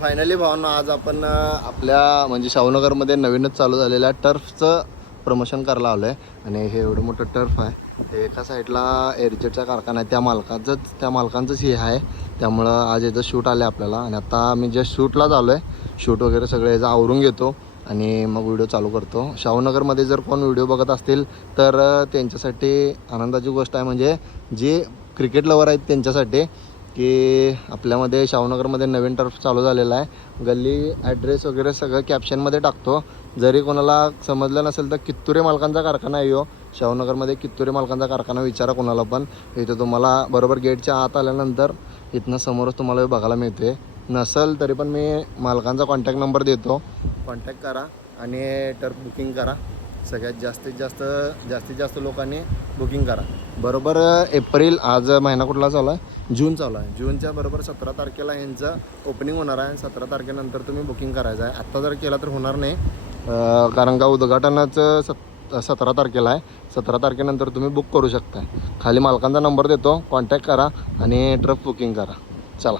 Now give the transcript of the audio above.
Finally भावना आज आपण आपल्या म्हणजे शाहूनगरमध्ये नवीनच चालू झालेल्या टर्फचं प्रमोशन करायला आलो आहे. आणि हे एवढं मोठं टर्फ आहे. ते एका साईडला एअरजेटचा कारखाना आहे, त्या मालकांचंच हे आहे. त्यामुळं आज याचं शूट आलं आहे आपल्याला. आणि आता मी जस्ट शूटलाच आलो आहे. शूट वगैरे सगळं याचं आवरून घेतो आणि मग व्हिडिओ चालू करतो. शाहूनगरमध्ये जर कोण व्हिडिओ बघत असतील तर त्यांच्यासाठी आनंदाची गोष्ट आहे, म्हणजे जे क्रिकेट लवर आहेत त्यांच्यासाठी, की आपल्यामध्ये शाहूनगरमध्ये नवीन टर्फ चालू झालेला आहे. गल्ली ॲड्रेस वगैरे सगळं कॅप्शनमध्ये टाकतो. जरी कोणाला समजलं नसेल तर कित्तुरे मालकांचा कारखाना आहे. शाहूनगरमध्ये कित्तुरे मालकांचा कारखाना विचारा कोणाला पण. इथं तुम्हाला बरोबर गेटच्या आत आल्यानंतर इथनं समोरच तुम्हाला बघायला मिळते. नसेल तरी पण मी मालकांचा कॉन्टॅक्ट नंबर देतो, कॉन्टॅक्ट करा आणि टर्फ बुकिंग करा. सगळ्यात जास्तीत जास्त लोकांनी बुकिंग करा. बरोबर एप्रिल, आज महिना कुठला चालू आहे, जून चालू आहे. जूनच्या बरोबर 17 तारखेला यांचं ओपनिंग होणार आहे. 17 तारखेनंतर तुम्ही बुकिंग करायचं आहे. आत्ता जर केला तर होणार नाही, कारण का उद्घाटनाच 17 तारखेला आहे. 17 तारखेनंतर तुम्ही बुक करू शकता. खाली मालकांचा नंबर देतो, कॉन्टॅक्ट करा आणि ट्रफ बुकिंग करा. चला.